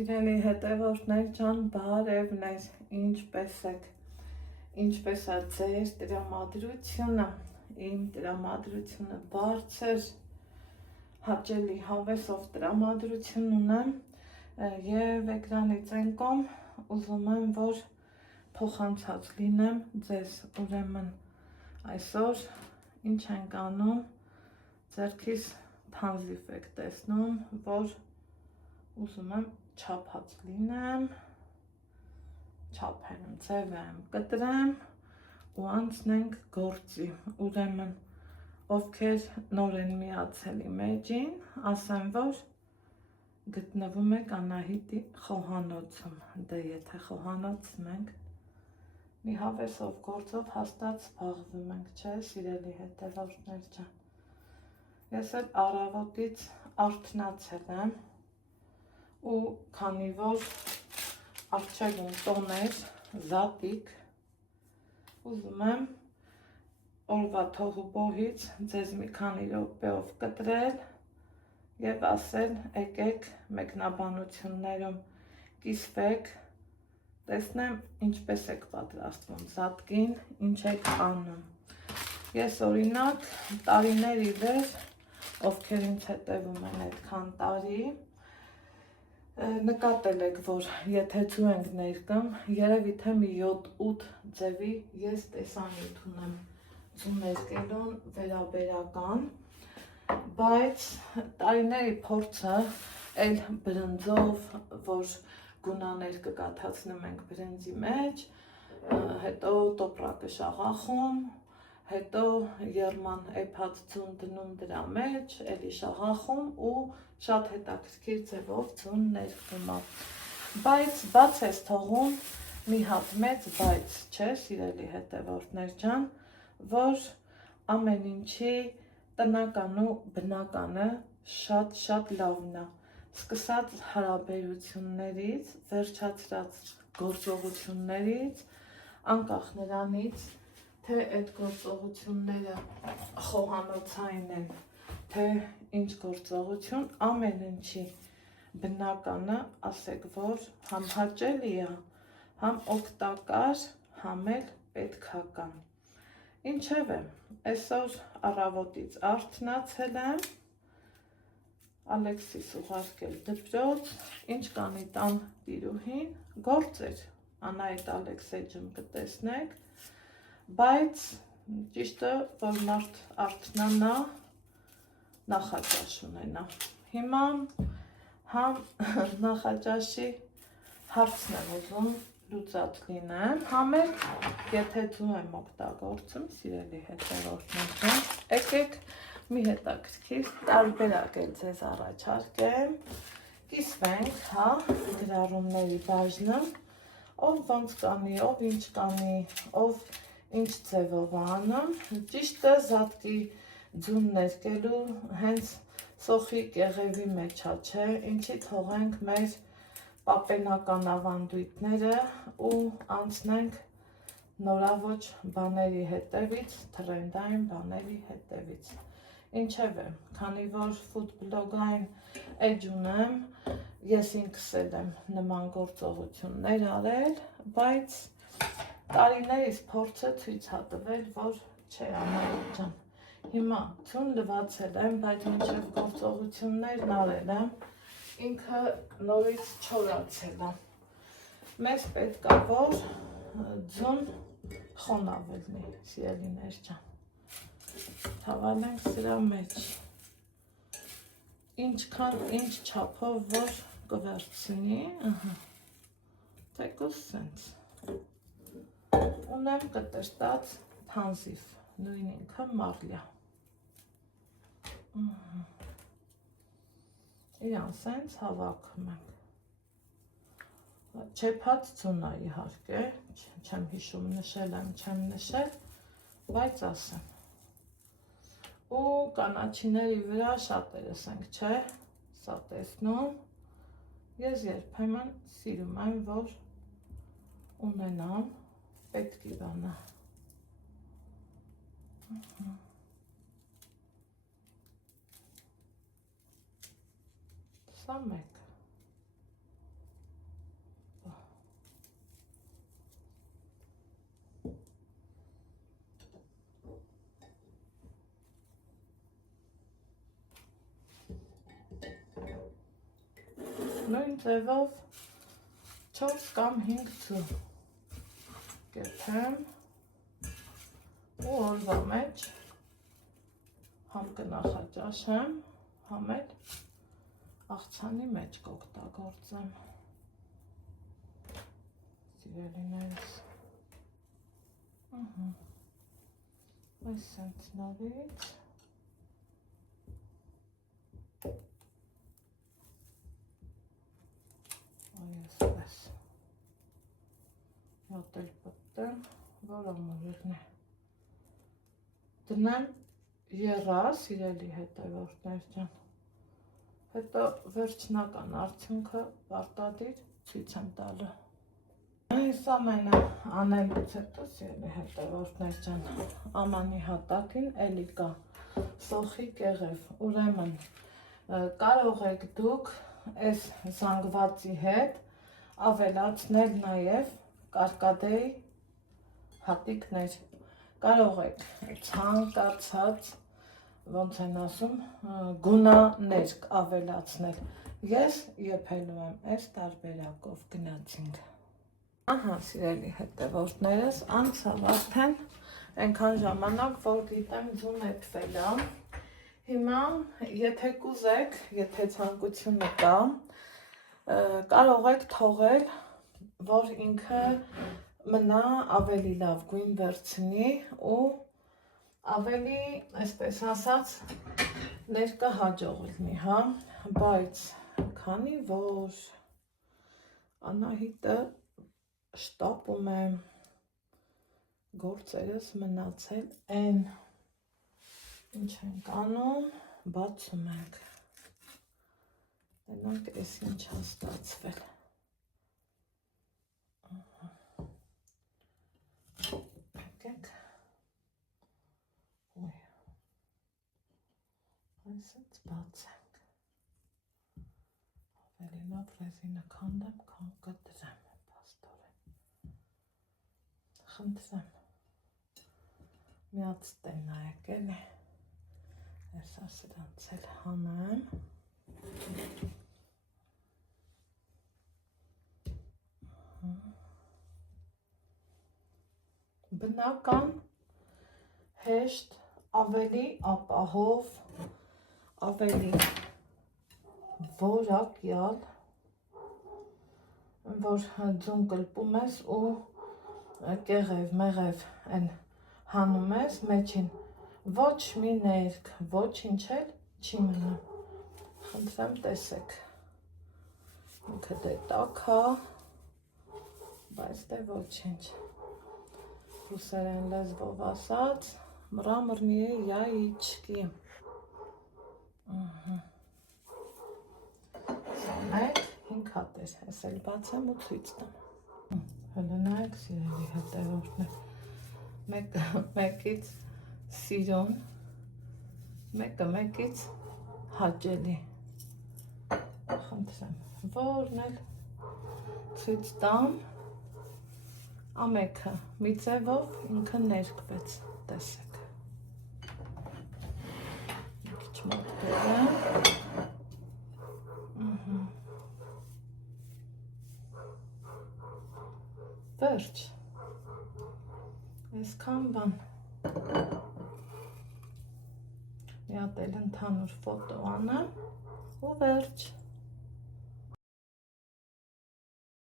Սիրելի հետևորդներ ջան, բարևներ, ինչպես է ձեր տրամադրությունը, իմ տրամադրությունը բարձր, հաճելի հավեսով տրամադրություն ունեմ և էկրանից են կողմ ուզում եմ, որ փոխանցած լինեմ ձեզ, ուրեմն այսօր ինչ ենք անում, ձեռքիս թանզիվ եք տեսնում, որ ուզում եմ չափած լինեմ, չափեմ, ձևեմ, կտրեմ ու անցնենք գործի, ուրեմն ովքեր նոր են միացել իմ էջին, ասեմ, որ գտնվում եք Անահիտի խոհանոցում, դե եթե խոհանոցում ենք, մի հավեսով գործով հաստատ զբաղվում ենք, չէ, սիրելի հետևորդներ ջան, ես էլ առավոտից արթնացել եմ, ու քանի որ առջևում տոներ, զատիկ, ուզում եմ օրվա թողուբոհից ձեզ մի քանի րոպեով կտրել և ասել եկեք մեկնաբանություններում կիսվեք, տեսնեմ ինչպես եք պատրաստվում զատկին, ինչ եք անում։ Ես օրինակ տարիներ ի վեր, ովքեր ինձ հետևում են այդքան տարի, նկատել եք, որ եթե ձու ենք ներկում, երևի թե մի 7-8 ձևի ես տեսանյութ ունեմ ձու ներկելուն վերաբերական, բայց տարիների փորձը էլ բրնձով, որ գունաներ կգաթացնում ենք բրնձի մեջ, հետո տոպրակը շաղախում, հետո եռման էփած ձուն դնում դրա մեջ, էլի շաղախում ու շատ հետաքրքիր ձևով ձուն ներկվում է, բայց բաց ես թողում մի հատ մեծ բայց, չէ, սիրելի հետևորդներ ջան, որ ամեն ինչի տնական ու բնականը շատ լավն է, սկսած հարաբերություններից, վերջացրած գործողություններից, անկախ նրանից, թե այդ գործողությունները խոհանոցային են, թե ինչ գործողություն, ամեն ինչի բնականը, ասեք, որ համ հաճելի է, համ օգտակար, համ էլ պետքական։ Ինչևէ, այսօր առավոտից արթնացել եմ, Ալեքսիս ուղարկել դպրոց, ինչ կանի տան տիրուհին, գործեր, Անահիտ Ալեքսեջում կտեսնեք, բայց ճիշտը, որ մարդ արթնանա, նախաճաշ ունենա։ Հիմա համ նախաճաշի հարցն եմ ուզում լուծած լինեմ, համ էլ եթե ձու եմ օգտագործում, սիրելի հետևորդներ, եկեք մի հետաքրքիր տարբերակ էլ ձեզ առաջարկեմ, կիսվենք, հա, գրառումների բաժնում, ով ոնց կանի, ով ինչ կանի, ով ինչ ձևով անում, ճիշտը զատկի ձուն ներկելու հենց սոխի կեղևի մեջ է, չէ, ինչի թողենք մեր պապենական ավանդույթները ու անցնենք նորավոճ բաների հետևից, թրենդային բաների հետևից։ Ինչևէ, քանի որ food blog-ային էջ ունեմ, ես ինքս էլ եմ նման գործողություններ արել, բայց տարիներիս փորձը ցույց է տվել, որ չէ, Անահիտ ջան, հիմա ձուն լվացել եմ, բայց մինչև գործողություններն արել եմ, ինքը նորից չորացել է։ Մեզ պետք է, որ ձուն խոնավ լինի, սիրելիներ ջան։ Թավալենք սրա մեջ։ Ինչքան ինչ չափով որ կվերցնի, թեկուզ սենց։ Ունեմ կտրտած թանզիվ, նույն ինքը մարլյա։ Իրան սենց հավաքում ենք։ Չեփած ձուն է իհարկե, չեմ հիշում նշել եմ, չեմ նշել, բայց ասեմ։ Ու կանաչիների վրա շատերս ենք, չէ, սա տեսնում, ես երբեմն սիրում եմ, որ ունենամ պետքի բանը։ Սա մեկ։ նույն ձևով 4 կամ 5 ձու կերպեմ ու օրվա մեջ համ կնախաճաշեմ, համ էլ աղցանի մեջ կօգտագործեմ։ Սիրելիներս, այս սենց նորից այսպես հատել պտտեմ, որ ամուրերն է դնեմ եռա, սիրելի հետևորդներ ջան, հետո վերջնական արդյունքը պարտադիր ցույց եմ տալու։ Այս ամենը անելուց հետո, սիրելի հետևորդներ ջան, ամանի հատակին էլի կա սոխի կեղև, ուրեմն կարող եք դուք այս զանգվածի հետ ավելացնել նաև կարկադեի հատիկներ, կարող եք ցանկացած, ոնց են ասում, գունաներ ավելացնել։ Ես եփելու եմ այս տարբերակով, գնացինք։ Ահա, սիրելի հետևորդներս, անցավ արդեն այնքան ժամանակ, որ գիտեմ ձուն եփվել է։ Հիմա, եթե կուզեք, եթե ցանկությունը կա, կարող եք թողել, որ ինքը մնա ավելի լավ գույն վերցնի ու ավելի, այսպես ասած, ներկահաջող լինի, հա, բայց քանի որ Անահիտը շտապում է գործերս մնացել են, ինչ ենք անում, բացում ենք, դենանք ես ինչ հաստացվել, եկեք, այսից բացենք, ավելի լավ ռեզինը քանդեմ, քան կտրեմ, խնդրեմ, միած տեն նայեք էլի, հեսա սրանց էլ հանեմ, բնական, հեշտ, ավելի ապահով, ավելի որակյալ, որ ձուն կլպում ես ու կեղև, մեղև են հանում ես, մեջին ոչ մի ներք, ոչ ինչ էլ չի մնա, խնդրեմ տեսեք, ինքը դե տաքա, բայց դե ոչ ինչ, ռուսերեն լեզվով ասած, մրամրնիե яички, մեկ, 5 հատ էր, ես էլ բացեմ ու ցույց տամ, հələ նայեք սիրելի հետևորդներ, մեկից սիրուն, մեկը մեկից հաճելի, խնդրեմ, որն էլ ցույց տամ, ամեքը մի ձևով ինքը ներկվեց, տեսեք, մի քիչ մոտ բերեմ, վերջ, այսքան բան, մի հատ էլ ընդհանուր ֆոտո անեմ ու վերջ։